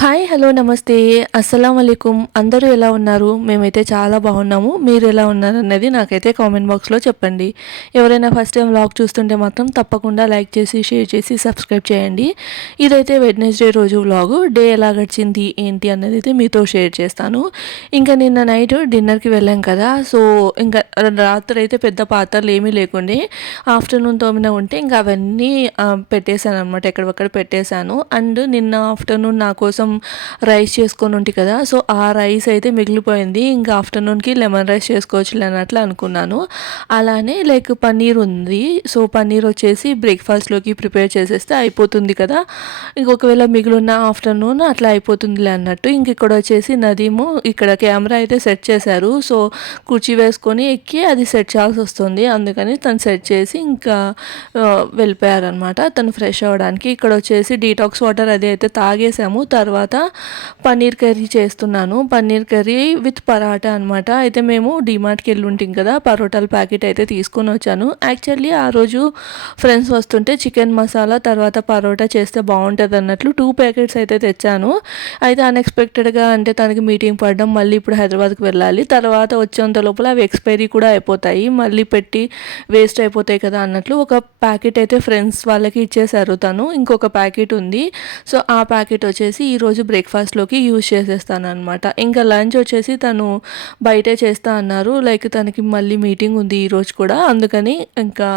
Hi hello నమస్తే అస్సలం అలైకుం అందరూ ఎలా ఉన్నారు? మేమైతే చాలా బాగున్నాము. మీరు ఎలా ఉన్నారు అన్నది నాకైతే కామెంట్ బాక్స్లో చెప్పండి. ఎవరైనా ఫస్ట్ టైం వ్లాగ్ చూస్తుంటే మాత్రం తప్పకుండా లైక్ చేసి షేర్ చేసి సబ్స్క్రైబ్ చేయండి. ఇదైతే వెడ్నెస్డే రోజు వ్లాగు. డే ఎలా గడిచింది ఏంటి అన్నది అయితే మీతో షేర్ చేస్తాను. ఇంకా నిన్న నైట్ డిన్నర్కి వెళ్ళాం కదా, సో ఇంకా రాత్రి అయితే పెద్ద పాత్రలు ఏమీ లేకుండే, ఆఫ్టర్నూన్ తోమిన ఉంటే ఇంకా అవన్నీ పెట్టేశాను అనమాట, ఎక్కడొక్కడ పెట్టేశాను. అండ్ నిన్న ఆఫ్టర్నూన్ నా కోసం రైస్ చేసుకొని ఉంటి కదా, సో ఆ రైస్ అయితే మిగిలిపోయింది. ఇంకా ఆఫ్టర్నూన్కి లెమన్ రైస్ చేసుకోవచ్చు అన్నట్లు అనుకున్నాను. అలానే లైక్ పన్నీర్ ఉంది, సో పన్నీర్ వచ్చేసి బ్రేక్ఫాస్ట్లోకి ప్రిపేర్ చేసేస్తే అయిపోతుంది కదా. ఇంకొకవేళ మిగిలిన ఆఫ్టర్నూన్ అట్లా అయిపోతుందిలే అన్నట్టు. ఇంక ఇక్కడ వచ్చేసి నదీము ఇక్కడ కెమెరా అయితే సెట్ చేశారు, సో కుర్చీ వేసుకొని ఎక్కి అది సెట్ చేయాల్సి వస్తుంది. అందుకని తను సెట్ చేసి ఇంకా వెళ్ళిపోయారనమాట తను ఫ్రెష్ అవ్వడానికి. ఇక్కడ వచ్చేసి డీటాక్స్ వాటర్ అది అయితే తాగేసాము. తర్వాత పన్నీర్ కర్రీ చేస్తున్నాను. పన్నీర్ కర్రీ విత్ పరాటా అనమాట. అయితే మేము డిమార్ట్కి వెళ్ళి ఉంటాం కదా, పరోటాల ప్యాకెట్ అయితే తీసుకొని వచ్చాను. యాక్చువల్లీ ఆ రోజు ఫ్రెండ్స్ వస్తుంటే చికెన్ మసాలా తర్వాత పరోటా చేస్తే బాగుంటుంది అన్నట్లు 2 ప్యాకెట్స్ అయితే తెచ్చాను. అయితే అన్ఎక్స్పెక్టెడ్గా అంటే తనకి మీటింగ్ పడడం, మళ్ళీ ఇప్పుడు హైదరాబాద్కి వెళ్ళాలి, తర్వాత వచ్చేంత లోపల అవి ఎక్స్పైరీ కూడా అయిపోతాయి, మళ్ళీ పెట్టి వేస్ట్ అయిపోతాయి కదా అన్నట్లు ఒక ప్యాకెట్ అయితే ఫ్రెండ్స్ వాళ్ళకి ఇచ్చేశారు తను. ఇంకొక ప్యాకెట్ ఉంది, సో ఆ ప్యాకెట్ వచ్చేసి ఈరోజు బ్రేక్ఫాస్ట్లోకి యూజ్ చేసేస్తాను అనమాట. ఇంకా లంచ్ వచ్చేసి తను బయటే చేస్తా అన్నారు, లైక్ తనకి మళ్ళీ మీటింగ్ ఉంది ఈరోజు కూడా, అందుకని ఇంకా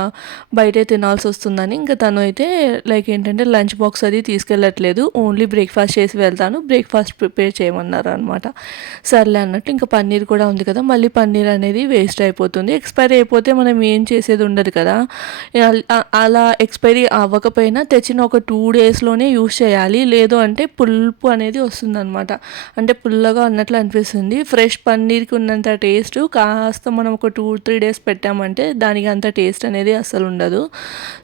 బయటే తినాల్సి వస్తుందని ఇంకా తను అయితే లైక్ ఏంటంటే లంచ్ బాక్స్ అది తీసుకెళ్ళట్లేదు, ఓన్లీ బ్రేక్ఫాస్ట్ చేసి వెళ్తాను, బ్రేక్ఫాస్ట్ ప్రిపేర్ చేయమన్నారు అనమాట. సర్లే అన్నట్టు. ఇంకా పన్నీర్ కూడా ఉంది కదా, మళ్ళీ పన్నీర్ అనేది వేస్ట్ అయిపోతుంది, ఎక్స్పైరీ అయిపోతే మనం ఏం చేసేది ఉండదు కదా. అలా ఎక్స్పైరీ అవ్వకపోయినా తెచ్చిన ఒక 2 డేస్లోనే యూస్ చేయాలి, లేదు అంటే పులుపు అనేది వస్తుందన్నమాట, అంటే పుల్లగా ఉన్నట్లు అనిపిస్తుంది. ఫ్రెష్ పన్నీర్కి ఉన్నంత టేస్ట్ కాస్త మనం ఒక 2-3 డేస్ పెట్టామంటే దానికి అంత టేస్ట్ అనేది అస్సలు ఉండదు.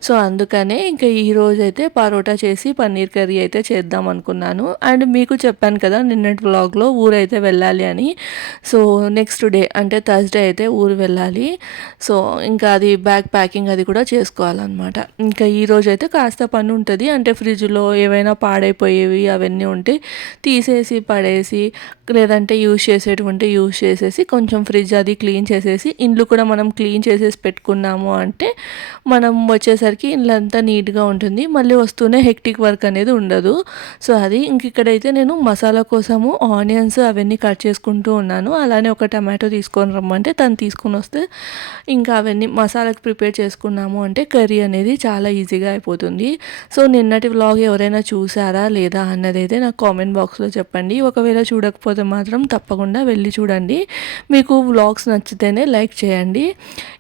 సో అందుకనే ఇంకా ఈరోజు అయితే పరోటా చేసి పన్నీర్ కర్రీ అయితే చేద్దాం అనుకున్నాను. అండ్ మీకు చెప్పాను కదా నిన్నటి వ్లాగ్లో ఊరైతే వెళ్ళాలి అని, సో నెక్స్ట్ డే అంటే థర్స్డే అయితే ఊరు వెళ్ళాలి. సో ఇంకా అది బ్యాగ్ ప్యాకింగ్ అది కూడా చేసుకోవాలన్నమాట. ఇంకా ఈరోజు అయితే కాస్త పని ఉంటుంది, అంటే ఫ్రిడ్జ్లో ఏవైనా పాడైపోయేవి అవన్నీ ఉంటే తీసేసి పడేసి, లేదంటే యూజ్ చేసేటువంటి యూజ్ చేసేసి కొంచెం ఫ్రిడ్జ్ అది క్లీన్ చేసేసి, ఇండ్లు కూడా మనం క్లీన్ చేసేసి పెట్టుకున్నాము అంటే మనం వచ్చేసరికి ఇల్లంతా నీట్గా ఉంటుంది, మళ్ళీ వస్తూనే హెక్టిక్ వర్క్ అనేది ఉండదు. సో అది ఇంక ఇక్కడైతే నేను మసాలా కోసము ఆనియన్స్ అవన్నీ కట్ చేసుకుంటూ ఉన్నాను. అలానే ఒక టమాటో తీసుకొని రమ్మంటే తను తీసుకొని వస్తే ఇంకా అవన్నీ మసాలాకి ప్రిపేర్ చేసుకున్నాము అంటే కర్రీ అనేది చాలా ఈజీగా అయిపోతుంది. సో నిన్నటి వ్లాగ్ ఎవరైనా చూసారా లేదా అన్నది అయితే నాకు కామెంట్ బాక్స్లో చెప్పండి. ఒకవేళ చూడకపోతే మాత్రం తప్పకుండా వెళ్ళి చూడండి. మీకు వ్లాగ్స్ నచ్చితేనే లైక్ చేయండి.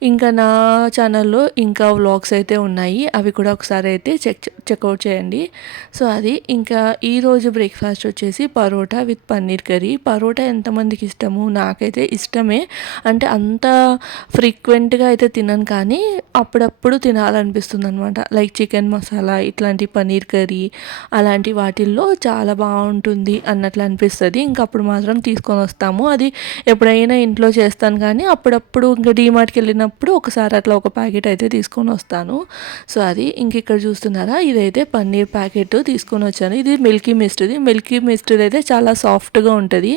ఇంకా నా ఛానల్లో ఇంకా వ్లాగ్స్ అయితే ఉన్నాయి, అవి కూడా ఒకసారి అయితే చెక్అవుట్ చేయండి. సో అది ఇంకా ఈరోజు బ్రేక్ఫాస్ట్ వచ్చేసి పరోటా విత్ పన్నీర్ కర్రీ. పరోటా ఎంతమందికి ఇష్టము? నాకైతే ఇష్టమే, అంటే అంత ఫ్రీక్వెంట్గా అయితే తినను కానీ అప్పుడప్పుడు తినాలనిపిస్తుంది అనమాట. లైక్ చికెన్ మసాలా ఇట్లాంటి పన్నీర్ కర్రీ అలాంటి వాటిల్లో చాలా బాగుంటుంది అన్నట్లు అనిపిస్తుంది. ఇంకా అప్పుడు మాత్రం తీసుకొని వస్తాము. అది ఎప్పుడైనా ఇంట్లో చేస్తాను కానీ అప్పుడప్పుడు ఇంకా డీమార్ట్కి వెళ్ళినప్పుడు ఒకసారి అట్లా ఒక ప్యాకెట్ అయితే తీసుకొని వస్తాను. సో అది ఇంక ఇక్కడ చూస్తున్నారా, ఇదైతే పన్నీర్ ప్యాకెట్ తీసుకొని వచ్చాను. ఇది మిల్కీ మిస్ట్ది. మిల్కీ మిస్ట్ది అయితే చాలా సాఫ్ట్గా ఉంటుంది.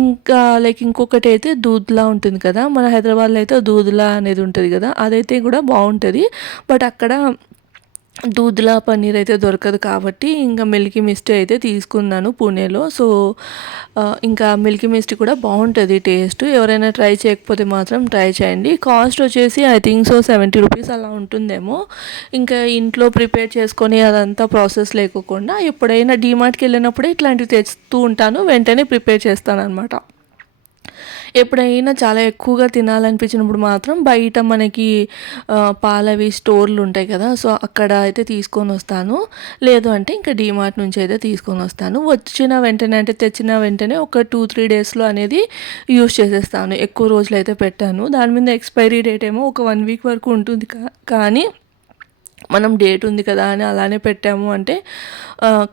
ఇంకా లైక్ ఇంకొకటి అయితే దూద్లా ఉంటుంది కదా, మన హైదరాబాద్లో అయితే దూద్లా అనేది ఉంటుంది కదా, అదైతే కూడా బాగుంటుంది. బట్ అక్కడ దూద్లా పన్నీర్ అయితే దొరకదు కాబట్టి ఇంకా మిల్కీ మిస్టీ అయితే తీసుకున్నాను పూణేలో. సో ఇంకా మిల్కీ మిస్టీ కూడా బాగుంటుంది టేస్ట్. ఎవరైనా ట్రై చేయకపోతే మాత్రం ట్రై చేయండి. కాస్ట్ వచ్చేసి ఐ థింక్ సో 70 రూపీస్ అలా ఉంటుందేమో. ఇంకా ఇంట్లో ప్రిపేర్ చేసుకొని అదంతా ప్రాసెస్ లేకోకుండా ఎప్పుడైనా డీమార్ట్కి వెళ్ళినప్పుడే ఇట్లాంటివి తెస్తూ ఉంటాను, వెంటనే ప్రిపేర్ చేస్తాను అనమాట. ఎప్పుడైనా చాలా ఎక్కువగా తినాలనిపించినప్పుడు మాత్రం బయట మనకి పాలవి స్టోర్లు ఉంటాయి కదా, సో అక్కడ అయితే తీసుకొని వస్తాను, లేదు అంటే ఇంకా డీమార్ట్ నుంచి అయితే తీసుకొని వస్తాను. వచ్చిన వెంటనే అంటే తెచ్చిన వెంటనే ఒక 2-3 డేస్లో అనేది యూస్ చేసేస్తాను, ఎక్కువ రోజులు అయితే పెట్టాను. దాని మీద ఎక్స్పైరీ డేట్ ఏమో ఒక 1 వీక్ వరకు ఉంటుంది కానీ మనం డేట్ ఉంది కదా అని అలానే పెట్టాము అంటే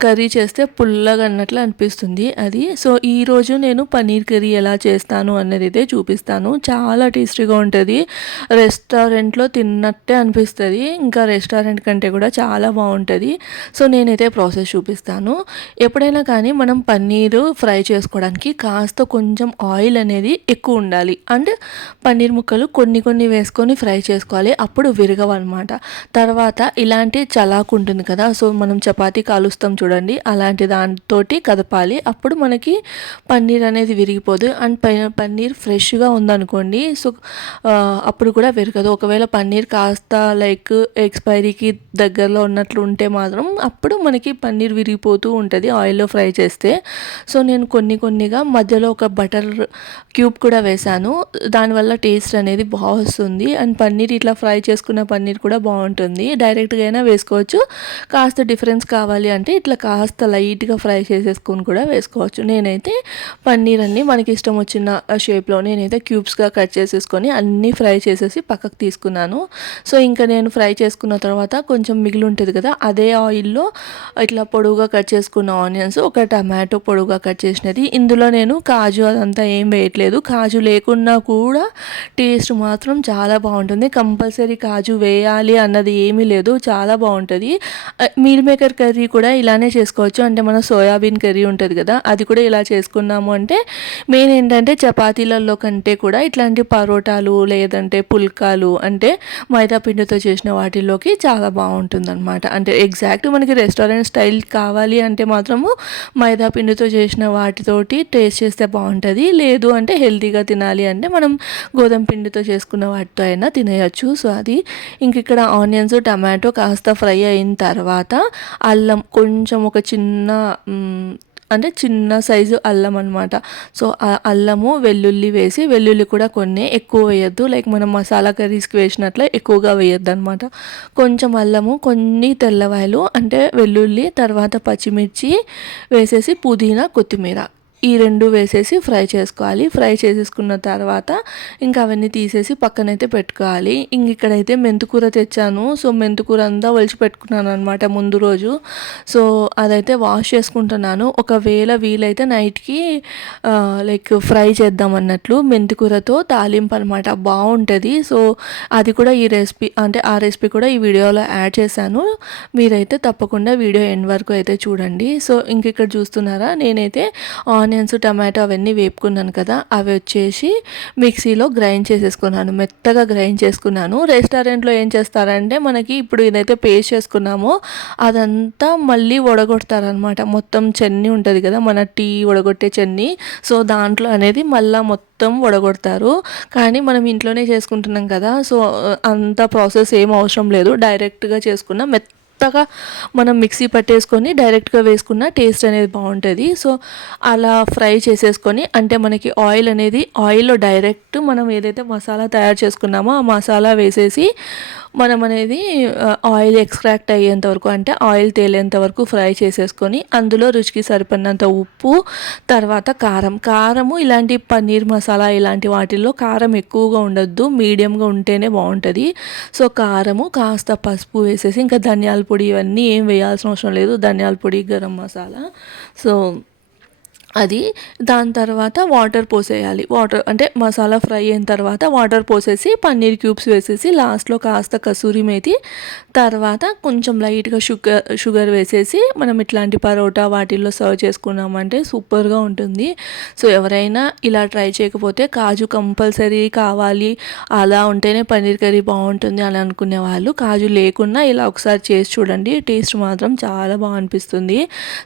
కర్రీ చేస్తే పుల్లగా అన్నట్లు అనిపిస్తుంది అది. సో ఈరోజు నేను పన్నీర్ కర్రీ ఎలా చేస్తాను అన్నది అయితే చూపిస్తాను. చాలా టేస్టీగా ఉంటుంది, రెస్టారెంట్లో తిన్నట్టే అనిపిస్తుంది, ఇంకా రెస్టారెంట్ కంటే కూడా చాలా బాగుంటుంది. సో నేనైతే ప్రాసెస్ చూపిస్తాను. ఎప్పుడైనా కానీ మనం పన్నీరు ఫ్రై చేసుకోవడానికి కాస్త కొంచెం ఆయిల్ అనేది ఎక్కువ ఉండాలి. అండ్ పన్నీర్ ముక్కలు కొన్ని కొన్ని వేసుకొని ఫ్రై చేసుకోవాలి, అప్పుడు విరగవన్నమాట. తర్వాత ఇలాంటి చలాకు ఉంటుంది కదా, సో మనం చపాతీ కాలుస్తాం చూడండి, అలాంటి దాంతోటి కదపాలి, అప్పుడు మనకి పన్నీర్ అనేది విరిగిపోదు. అండ్ పన్నీర్ ఫ్రెష్గా ఉందనుకోండి, సో అప్పుడు కూడా విరగదు. ఒకవేళ పన్నీర్ కాస్త లైక్ ఎక్స్పైరీకి దగ్గరలో ఉన్నట్లు ఉంటే మాత్రం అప్పుడు మనకి పన్నీర్ విరిగిపోతూ ఉంటుంది ఆయిల్లో ఫ్రై చేస్తే. సో నేను కొన్నిగా మధ్యలో ఒక బటర్ క్యూబ్ కూడా వేశాను, దానివల్ల టేస్ట్ అనేది బాగా వస్తుంది. అండ్ పన్నీర్ ఇట్లా ఫ్రై చేసుకున్న పన్నీర్ కూడా బాగుంటుంది, డైరెక్ట్గా అయినా వేసుకోవచ్చు. కాస్త డిఫరెన్స్ కావాలి అంటే ఇట్లా కాస్త లైట్గా ఫ్రై చేసేసుకొని కూడా వేసుకోవచ్చు. నేనైతే పన్నీర్ అన్నీ మనకి ఇష్టం వచ్చిన షేప్లో నేనైతే క్యూబ్స్గా కట్ చేసేసుకొని అన్నీ ఫ్రై చేసేసి పక్కకు తీసుకున్నాను. సో ఇంకా నేను ఫ్రై చేసుకున్న తర్వాత కొంచెం మిగిలి ఉంటుంది కదా, అదే ఆయిల్లో ఇట్లా పొడవుగా కట్ చేసుకున్న ఆనియన్స్, ఒక టమాటో పొడవుగా కట్ చేసినది, ఇందులో నేను కాజు అదంతా ఏం వేయట్లేదు. కాజు లేకున్నా కూడా టేస్ట్ మాత్రం చాలా బాగుంటుంది, కంపల్సరీ కాజు వేయాలి అన్నది ఏమీ లేదు, చాలా బాగుంటుంది. మీల్ మేకర్ కర్రీ కూడా ఇలానే చేసుకోవచ్చు. అంటే మన సోయాబీన్ కర్రీ ఉంటుంది కదా, అది కూడా ఇలా చేసుకున్నాము అంటే మెయిన్ ఏంటంటే చపాతీలలో కంటే కూడా ఇట్లాంటి పరోటాలు లేదంటే పుల్కాలు అంటే మైదా పిండితో చేసిన వాటిల్లోకి చాలా బాగుంటుంది అనమాట. అంటే ఎగ్జాక్ట్ మనకి రెస్టారెంట్ స్టైల్ కావాలి అంటే మాత్రము మైదా పిండితో చేసిన వాటితోటి టేస్ట్ చేస్తే బాగుంటుంది. లేదు అంటే హెల్తీగా తినాలి అంటే మనం గోధుమ పిండితో చేసుకున్న వాటితో అయినా తినేయచ్చు. సో అది ఇంక ఇక్కడ ఆనియన్స్ టమాటో కాస్త ఫ్రై అయిన తర్వాత అల్లం కొంచెం ఒక అంటే చిన్న సైజు అల్లం అనమాట. సో అల్లము వెల్లుల్లి వేసి, వెల్లుల్లి కూడా కొన్ని ఎక్కువ వేయద్దు, లైక్ మనం మసాలా కర్రీస్కి వేసినట్లే ఎక్కువగా వేయద్దు అనమాట. కొంచెం అల్లము, కొన్ని తెల్లవాయలు అంటే వెల్లుల్లి, తర్వాత పచ్చిమిర్చి వేసేసి పుదీనా కొత్తిమీర ఈ రెండు వేసేసి ఫ్రై చేసుకోవాలి. ఫ్రై చేసేసుకున్న తర్వాత ఇంకా అవన్నీ తీసేసి పక్కనైతే పెట్టుకోవాలి. ఇంక ఇక్కడైతే మెంతుకూర తెచ్చాను. సో మెంతుకూర అంతా ఒలిచి పెట్టుకున్నాను అనమాట ముందు రోజు. సో అదైతే వాష్ చేసుకుంటున్నాను. ఒకవేళ వీలైతే నైట్కి లైక్ ఫ్రై చేద్దాం అన్నట్లు మెంతికూరతో తాలింపు అనమాట, బాగుంటుంది. సో అది కూడా ఈ రెసిపీ అంటే ఆ రెసిపీ కూడా ఈ వీడియోలో యాడ్ చేశాను, మీరైతే తప్పకుండా వీడియో ఎండ్ వరకు అయితే చూడండి. సో ఇంక ఇక్కడ చూస్తున్నారా, నేనైతే ఆనియన్స్ టమాటో అవన్నీ వేపుకున్నాను కదా, అవి వచ్చేసి మిక్సీలో గ్రైండ్ చేసేసుకున్నాను, మెత్తగా గ్రైండ్ చేసుకున్నాను. రెస్టారెంట్లో ఏం చేస్తారంటే మనకి ఇప్పుడు ఇదైతే పేస్ట్ చేసుకున్నామో అదంతా మళ్ళీ వడగొడతారనమాట. మొత్తం చెన్ని ఉంటుంది కదా, మన టీ వడగొట్టే చెన్ని, సో దాంట్లో అనేది మళ్ళీ మొత్తం వడగొడతారు. కానీ మనం ఇంట్లోనే చేసుకుంటున్నాం కదా, సో అంత ప్రాసెస్ ఏం అవసరం లేదు, డైరెక్ట్గా చేసుకున్న మెత్తగా మనం మిక్సీ పట్టేసుకొని డైరెక్ట్గా వేసుకున్న టేస్ట్ అనేది బాగుంటుంది. సో అలా ఫ్రై చేసేసుకొని అంటే మనకి ఆయిల్ అనేది ఆయిల్లో డైరెక్ట్ మనం ఏదైతే మసాలా తయారు చేసుకున్నామో ఆ మసాలా వేసేసి మనం అనేది ఆయిల్ ఎక్స్ట్రాక్ట్ అయ్యేంత వరకు అంటే ఆయిల్ తేలేంత వరకు ఫ్రై చేసేసుకొని అందులో రుచికి సరిపడినంత ఉప్పు, తర్వాత కారము ఇలాంటి పన్నీర్ మసాలా ఇలాంటి వాటిల్లో కారం ఎక్కువగా ఉండొద్దు, మీడియంగా ఉంటేనే బాగుంటుంది. సో కారము కాస్త పసుపు వేసేసి ఇంకా ధనియాల పొడి ఇవన్నీ ఏం వేయాల్సిన అవసరం లేదు, ధనియాల పొడి గరం మసాలా. సో అది దాని తర్వాత వాటర్ పోసేయాలి. వాటర్ అంటే మసాలా ఫ్రై అయిన తర్వాత వాటర్ పోసేసి పన్నీర్ క్యూబ్స్ వేసేసి లాస్ట్లో కాస్త కసూరి మేతి, తర్వాత కొంచెం లైట్గా షుగర్ వేసేసి మనం ఇట్లాంటి పరోటా వాటిల్లో సర్వ్ చేసుకున్నామంటే సూపర్గా ఉంటుంది. సో ఎవరైనా ఇలా ట్రై చేయకపోతే కాజు కంపల్సరీ కావాలి, అలా ఉంటేనే పన్నీర్ కర్రీ బాగుంటుంది అని అనుకునే వాళ్ళు కాజు లేకున్నా ఇలా ఒకసారి చేసి చూడండి, టేస్ట్ మాత్రం చాలా బాగా అనిపిస్తుంది.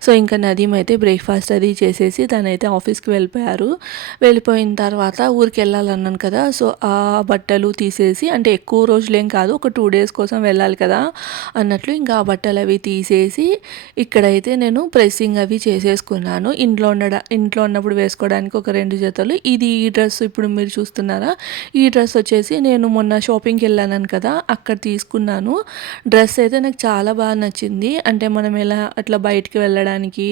సో ఇంకా నదీం అయితే బ్రేక్ఫాస్ట్ అది చేసేసి తనైతే ఆఫీస్కి వెళ్ళిపోయారు. వెళ్ళిపోయిన తర్వాత ఊరికి వెళ్ళాలన్నాను కదా, సో ఆ బట్టలు తీసేసి అంటే ఎక్కువ రోజులేం కాదు, ఒక 2 days కోసం వెళ్ళాలి కదా అన్నట్లు ఇంకా ఆ బట్టలు అవి తీసేసి ఇక్కడైతే నేను ప్రెస్సింగ్ అవి చేసేసుకున్నాను. ఇంట్లో ఉన్నప్పుడు వేసుకోవడానికి ఒక 2 జతలు. ఇది ఈ డ్రెస్ ఇప్పుడు మీరు చూస్తున్నారా, ఈ డ్రెస్ వచ్చేసి నేను మొన్న షాపింగ్కి వెళ్ళాను కదా అక్కడ తీసుకున్నాను. డ్రెస్ అయితే నాకు చాలా బాగా నచ్చింది. అంటే మనం ఎలా అట్లా బయటికి వెళ్ళడానికి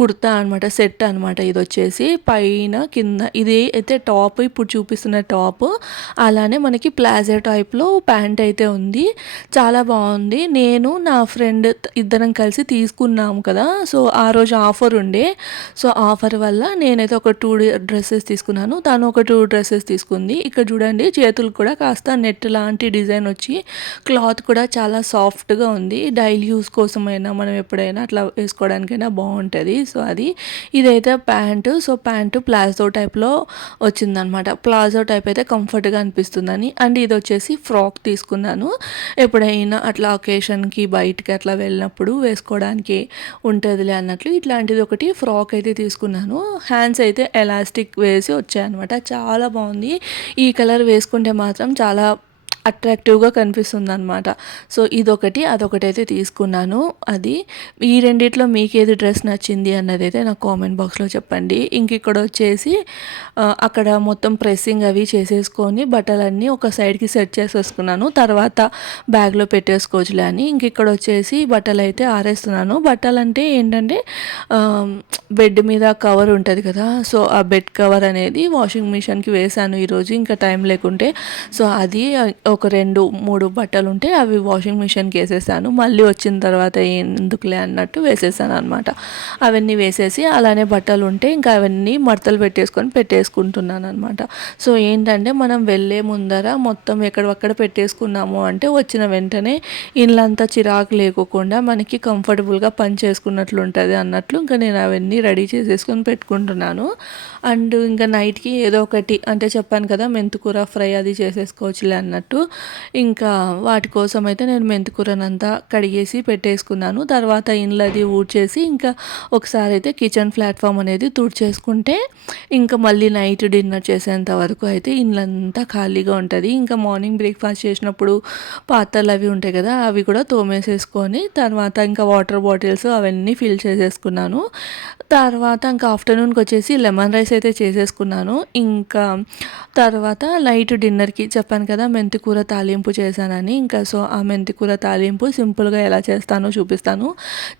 కుర్తా అనమాట, సెట్ అనమాట. అనమాట. ఇది వచ్చేసి పైన కింద ఇది అయితే టాప్, ఇప్పుడు చూపిస్తున్న టాప్, అలానే మనకి ప్లాజో టైప్లో ప్యాంట్ అయితే ఉంది. చాలా బాగుంది. నేను నా ఫ్రెండ్ ఇద్దరం కలిసి తీసుకున్నాము కదా, సో ఆ రోజు ఆఫర్ ఉండే, సో ఆఫర్ వల్ల నేనైతే ఒక 2 డ్రెస్సెస్ తీసుకున్నాను, తను ఒక 2 డ్రెస్సెస్ తీసుకుంది. ఇక్కడ చూడండి చేతులు కూడా కాస్త నెట్ లాంటి డిజైన్ వచ్చి క్లాత్ కూడా చాలా సాఫ్ట్గా ఉంది. డైలీ యూస్ కోసమైనా మనం ఎప్పుడైనా అట్లా వేసుకోవడానికైనా బాగుంటుంది. సో అది ఇదైతే ప్యాంటు. సో ప్యాంటు ప్లాజో టైప్లో వచ్చిందనమాట. ప్లాజో టైప్ అయితే కంఫర్ట్గా అనిపిస్తుందని. అండ్ ఇది వచ్చేసి ఫ్రాక్ తీసుకున్నాను, ఎప్పుడైనా అట్లా ఒకేషన్కి బయటికి అట్లా వెళ్ళినప్పుడు వేసుకోవడానికి ఉంటుందిలే అన్నట్లు ఇట్లాంటిది ఒకటి ఫ్రాక్ అయితే తీసుకున్నాను. హ్యాండ్స్ అయితే ఎలాస్టిక్ వేసి వచ్చాయన్నమాట. చాలా బాగుంది. ఈ కలర్ వేసుకుంటే మాత్రం చాలా అట్రాక్టివ్గా కనిపిస్తుంది అనమాట. సో ఇదొకటి అదొకటి అయితే తీసుకున్నాను. అది ఈ రెండిట్లో మీకు ఏది డ్రెస్ నచ్చింది అన్నది అయితే నాకు కామెంట్ బాక్స్లో చెప్పండి. ఇంక ఇక్కడ వచ్చేసి అక్కడ మొత్తం ప్రెస్సింగ్ అవి చేసేసుకొని బట్టలన్నీ ఒక సైడ్కి సెట్ చేసేసుకున్నాను. తర్వాత బ్యాగ్లో పెట్టేసుకోవచ్చులే అని ఇంక ఇక్కడ వచ్చేసి బట్టలు అయితే ఆరేస్తున్నాను. బట్టలు అంటే ఏంటంటే బెడ్ మీద కవర్ ఉంటుంది కదా, సో ఆ బెడ్ కవర్ అనేది వాషింగ్ మిషన్కి వేసాను ఈరోజు, ఇంకా టైం లేకుంటే. సో అది ఒక 2-3 బట్టలు ఉంటే అవి వాషింగ్ మిషన్కి వేసేసాను. మళ్ళీ వచ్చిన తర్వాత ఎందుకులే అన్నట్టు వేసేసాను అనమాట. అవన్నీ వేసేసి అలానే బట్టలు ఉంటే ఇంకా అవన్నీ మడతలు పెట్టేసుకుంటున్నాను అనమాట. సో ఏంటంటే మనం వెళ్ళే ముందర మొత్తం ఎక్కడక్కడ పెట్టేసుకున్నాము అంటే వచ్చిన వెంటనే ఇల్లంతా చిరాకు లేకోకుండా మనకి కంఫర్టబుల్గా పని చేసుకున్నట్లు ఉంటుంది అన్నట్లు ఇంకా నేను అవన్నీ రెడీ చేసేసుకొని పెట్టుకుంటున్నాను. అండ్ ఇంకా నైట్కి ఏదో ఒకటి అంటే చెప్పాను కదా మెంతికూర ఫ్రై అది చేసేసుకోవచ్చులే అన్నట్టు, ఇంకా వాటి కోసం అయితే నేను మెంతికూరనంతా కడిగేసి పెట్టేసుకున్నాను. తర్వాత ఇండ్లది ఊడ్చేసి ఇంకా ఒకసారి అయితే కిచెన్ ప్లాట్ఫామ్ అనేది తుడిచేసుకుంటే ఇంకా మళ్ళీ నైట్ డిన్నర్ చేసేంత వరకు అయితే ఇండ్లంతా ఖాళీగా ఉంటుంది. ఇంకా మార్నింగ్ బ్రేక్ఫాస్ట్ చేసినప్పుడు పాత్రలు అవి ఉంటాయి కదా, అవి కూడా తోమేసేసుకొని తర్వాత ఇంకా వాటర్ బాటిల్స్ అవన్నీ ఫిల్ చేసేసుకున్నాను. తర్వాత ఇంకా ఆఫ్టర్నూన్కి వచ్చేసి లెమన్ రైస్ అయితే చేసేసుకున్నాను. ఇంకా తర్వాత నైట్ డిన్నర్కి చెప్పాను కదా మెంతికూర తాలింపు చేశానని, ఇంకా సో ఆ మెంతికూర తాలింపు సింపుల్గా ఎలా చేస్తానో చూపిస్తాను.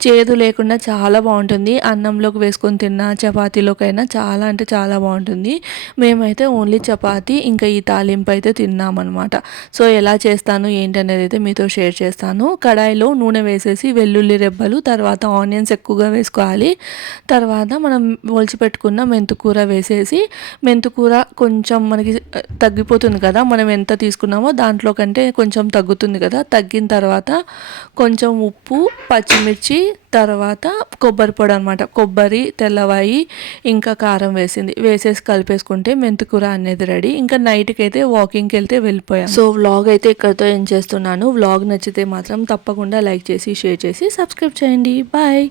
చేదు లేకుండా చాలా బాగుంటుంది. అన్నంలోకి వేసుకొని తిన్నా చపాతీలోకైనా చాలా అంటే చాలా బాగుంటుంది. మేమైతే ఓన్లీ చపాతీ ఇంకా ఈ తాలింపు అయితే తిన్నామన్నమాట. సో ఎలా చేస్తాను ఏంటనేది అయితే మీతో షేర్ చేస్తాను. కడాయిలో నూనె వేసేసి వెల్లుల్లి రెబ్బలు తర్వాత ఆనియన్స్ ఎక్కువగా వేసుకోవాలి. తర్వాత మనం ఒలిచిపెట్టుకున్న మెంతికూర వేసేసి, మెంతికూర కొంచెం మనకి తగ్గిపోతుంది కదా, మనం ఎంత తీసుకున్నామో దాంట్లో కంటే కొంచెం తగ్గుతుంది కదా, తగ్గిన తర్వాత కొంచెం ఉప్పు పచ్చిమిర్చి తర్వాత కొబ్బరి పొడి అనమాట, కొబ్బరి తెల్లవాయి ఇంకా కారం వేసేసి కలిపేసుకుంటే మెంతికూర అనేది రెడీ. ఇంకా నైట్కి అయితే వాకింగ్కి వెళ్తే వెళ్ళిపోయాం. సో వ్లాగ్ అయితే ఇక్కడితో ఏం చేస్తున్నాను. వ్లాగ్ నచ్చితే మాత్రం తప్పకుండా లైక్ చేసి షేర్ చేసి సబ్స్క్రైబ్ చేయండి. బాయ్.